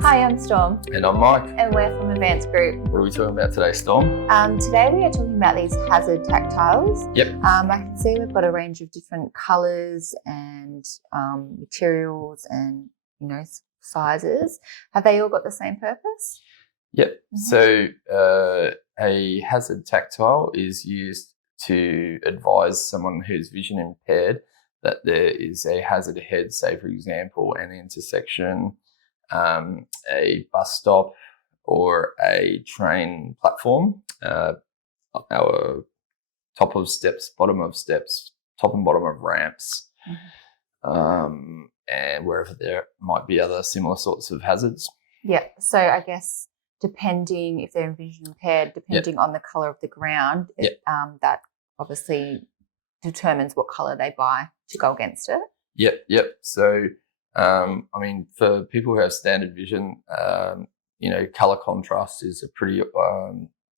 Hi, I'm Storm. And I'm Mike. And we're from Advanced Group. What are we talking about today, Storm? Today we are talking about these hazard tactiles. Yep. I can see we've got a range of different colours and materials and, sizes. Have they all got the same purpose? Yep. Mm-hmm. So a hazard tactile is used to advise someone who's vision impaired that there is a hazard ahead, say, for example, an intersection, a bus stop, or a train platform, our top of steps, bottom of steps, top and bottom of ramps, and wherever there might be other similar sorts of hazards. Yeah, so I guess depending if they're vision impaired, depending on the colour of the ground, that obviously determines what colour they buy to go against it. Yep. So, for people who have standard vision, colour contrast is a pretty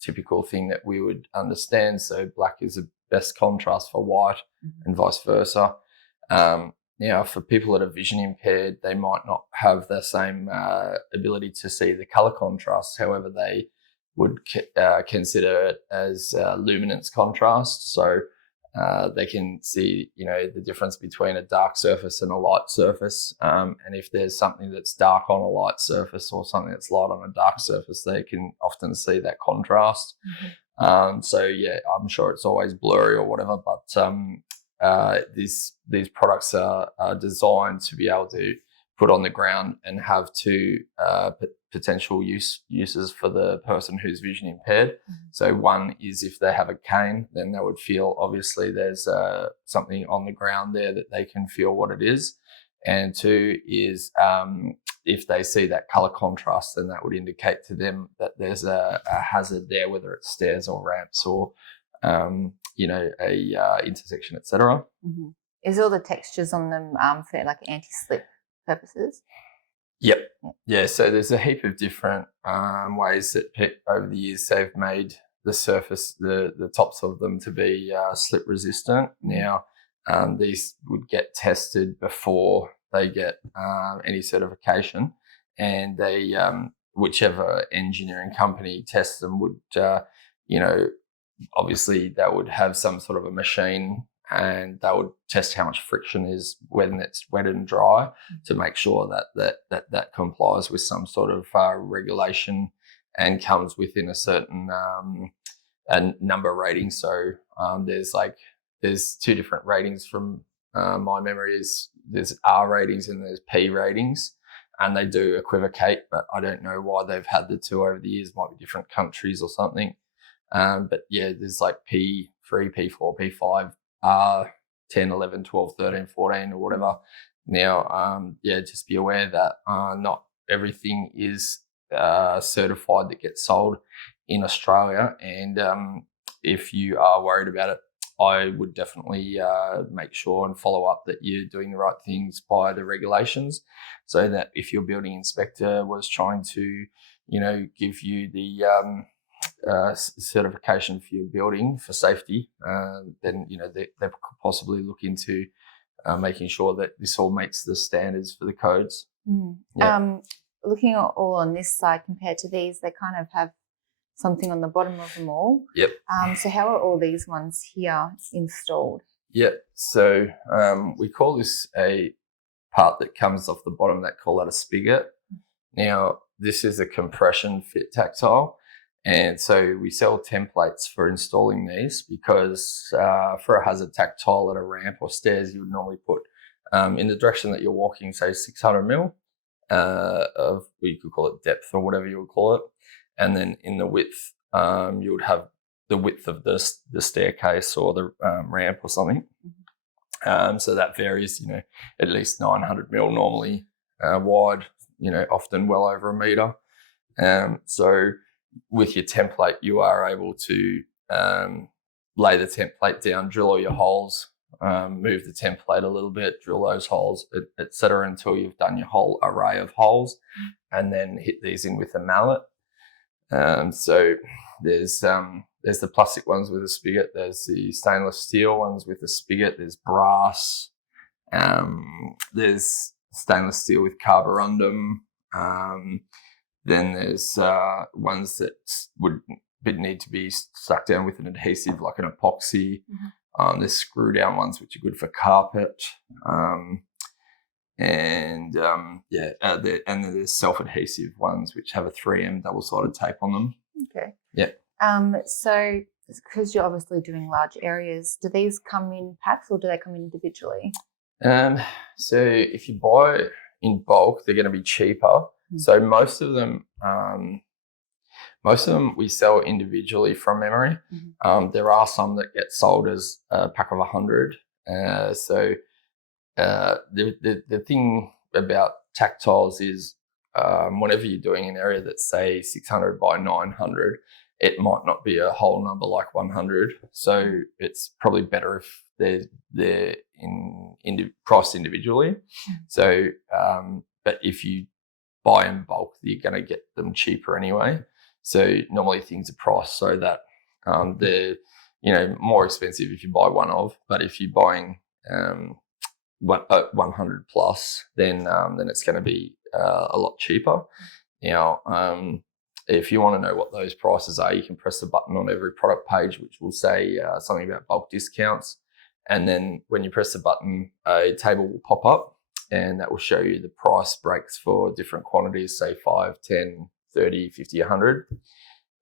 typical thing that we would understand. So black is the best contrast for white, and vice versa. Now, for people that are vision impaired, they might not have the same ability to see the colour contrast. However, they would consider it as luminance contrast. So they can see, the difference between a dark surface and a light surface. And if there's something that's dark on a light surface or something that's light on a dark surface, they can often see that contrast. I'm sure it's always blurry or whatever, but these products are designed to be able to put on the ground and have two potential uses for the person who's vision impaired. So one is if they have a cane, then they would feel obviously there's something on the ground there that they can feel what it is. And two is if they see that colour contrast, then that would indicate to them that there's a hazard there, whether it's stairs or ramps or a intersection, etc. Is all the textures on them for like anti-slip purposes? Yep. Yeah, so there's a heap of different ways that over the years they've made the surface, the tops of them to be slip resistant. Now, these would get tested before they get any certification, and they whichever engineering company tests them would, obviously they would have some sort of a machine and they would test how much friction is when it's wet and dry to make sure that complies with some sort of regulation and comes within a certain number rating. So there's two different ratings from my memory. There's R ratings and there's P ratings, and they do equivocate, but I don't know why they've had the two over the years. Might be different countries or something. But yeah, there's like P3, P4, P5, 10, 11, 12, 13, 14 or whatever. Now, just be aware that not everything is certified that gets sold in Australia. And if you are worried about it, I would definitely make sure and follow up that you're doing the right things by the regulations, so that if your building inspector was trying to, give you the certification for your building for safety, then they could possibly look into making sure that this all meets the standards for the codes. Looking at all on this side compared to these, they kind of have something on the bottom of them all. Yep. So how are all these ones here installed? Yep. So we call this a part that comes off the bottom, that call that a spigot. Now, this is a compression fit tactile. And so we sell templates for installing these because for a hazard tactile at a ramp or stairs, you would normally put in the direction that you're walking, say 600 mil of, you could call it depth or whatever you would call it. And then in the width, you would have the width of the staircase or the ramp or something. So that varies, at least 900 mil normally wide, often well over a metre. So with your template, you are able to lay the template down, drill all your holes, move the template a little bit, drill those holes, etc., until you've done your whole array of holes, and then hit these in with a mallet. So there's the plastic ones with a spigot, there's the stainless steel ones with a spigot, there's brass, there's stainless steel with carborundum, Then there's ones that would need to be stuck down with an adhesive, like an epoxy. There's screw down ones which are good for carpet. And then there's self-adhesive ones which have a 3M double-sided tape on them. Okay. Yeah. So because you're obviously doing large areas, do these come in packs or do they come in individually? So if you buy in bulk, they're going to be cheaper. So most of them we sell individually from memory. There are some that get sold as a pack of 100. The thing about tactiles is whenever you're doing an area that's say 600 by 900, it might not be a whole number like 100. So it's probably better if they're priced individually. So, but if you buy in bulk, you're going to get them cheaper anyway. So normally things are priced so that they're more expensive if you buy one of, but if you're buying 100 plus, then it's going to be a lot cheaper. Now, if you want to know what those prices are, you can press the button on every product page, which will say something about bulk discounts. And then when you press the button, a table will pop up and that will show you the price breaks for different quantities, say 5, 10, 30, 50, 100.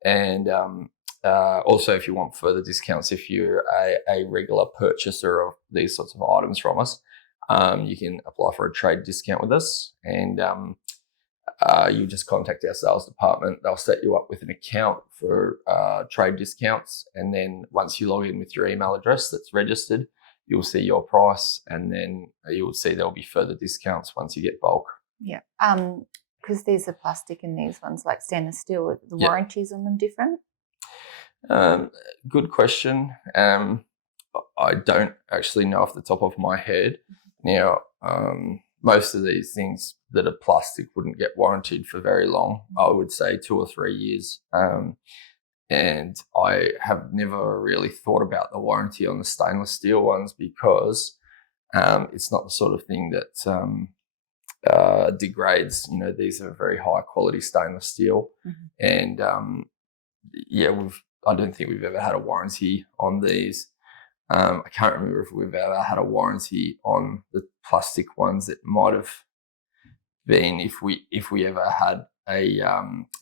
And also, if you want further discounts, if you're a regular purchaser of these sorts of items from us, you can apply for a trade discount with us, and you just contact our sales department. They'll set you up with an account for trade discounts, and then once you log in with your email address that's registered, you'll see your price, and then you'll see there'll be further discounts once you get bulk. Yeah. Because these are plastic and these ones like stainless steel, the warranties on them different? Good question. I don't actually know off the top of my head. Now, most of these things that are plastic wouldn't get warranted for very long. I would say 2 or 3 years. And I have never really thought about the warranty on the stainless steel ones because it's not the sort of thing that degrades. These are very high quality stainless steel. And I don't think we've ever had a warranty on these. I can't remember if we've ever had a warranty on the plastic ones. It might have been if we ever had a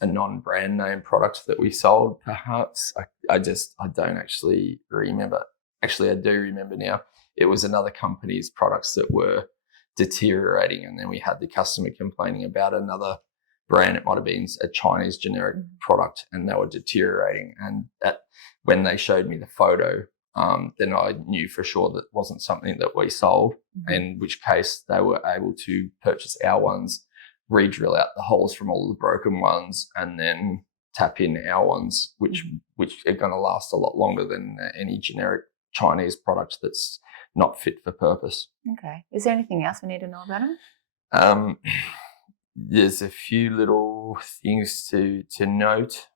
non-brand name product that we sold, perhaps. I don't actually remember. Actually, I do remember now. It was another company's products that were deteriorating, and then we had the customer complaining about another brand. It might have been a Chinese generic product, and they were deteriorating. And when they showed me the photo, then I knew for sure that wasn't something that we sold, in which case they were able to purchase our ones, re-drill out the holes from all the broken ones, and then tap in our ones, which are going to last a lot longer than any generic Chinese product that's not fit for purpose. Okay. Is there anything else we need to know about them? There's a few little things to note.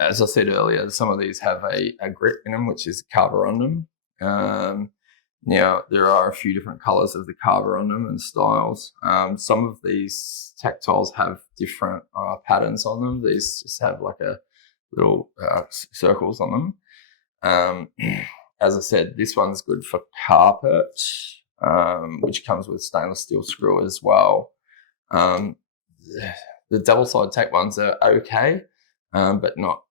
As I said earlier, some of these have a grip in them, which is carborundum. Now, there are a few different colours of the carborundum and styles. Some of these tactiles have different patterns on them. These just have like a little circles on them. As I said, this one's good for carpet, which comes with stainless steel screw as well. The double-sided tape ones are okay, but not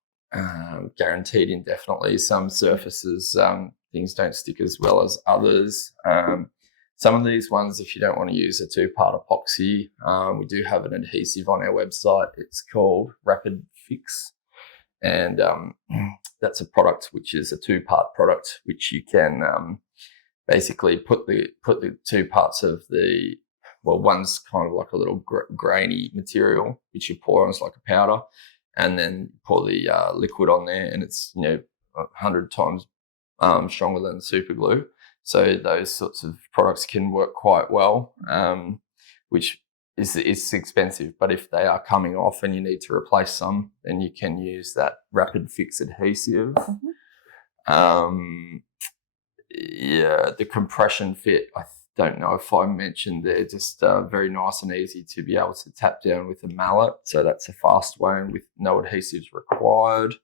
guaranteed indefinitely. Some surfaces, things don't stick as well as others. Some of these ones, if you don't want to use a 2-part epoxy, we do have an adhesive on our website. It's called Rapid Fix. And that's a product which is a 2-part product, which you can basically put the 2 parts of one's kind of like a little grainy material, which you pour on as like a powder, and then pour the liquid on there, and it's 100 times stronger than super glue. So those sorts of products can work quite well, which is expensive. But if they are coming off and you need to replace some, then you can use that Rapid Fix adhesive. The compression fit, I don't know if I mentioned, they're just very nice and easy to be able to tap down with a mallet. So that's a fast way and with no adhesives required.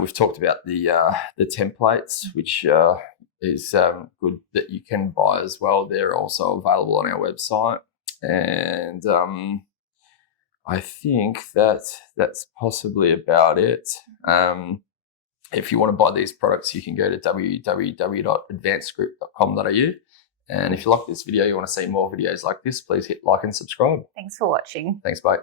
We've talked about the templates, which is good that you can buy as well. They're also available on our website. And I think that's possibly about it. If you want to buy these products, you can go to www.advancedgroup.com.au. And if you like this video, you want to see more videos like this, please hit like and subscribe. Thanks for watching. Thanks, mate.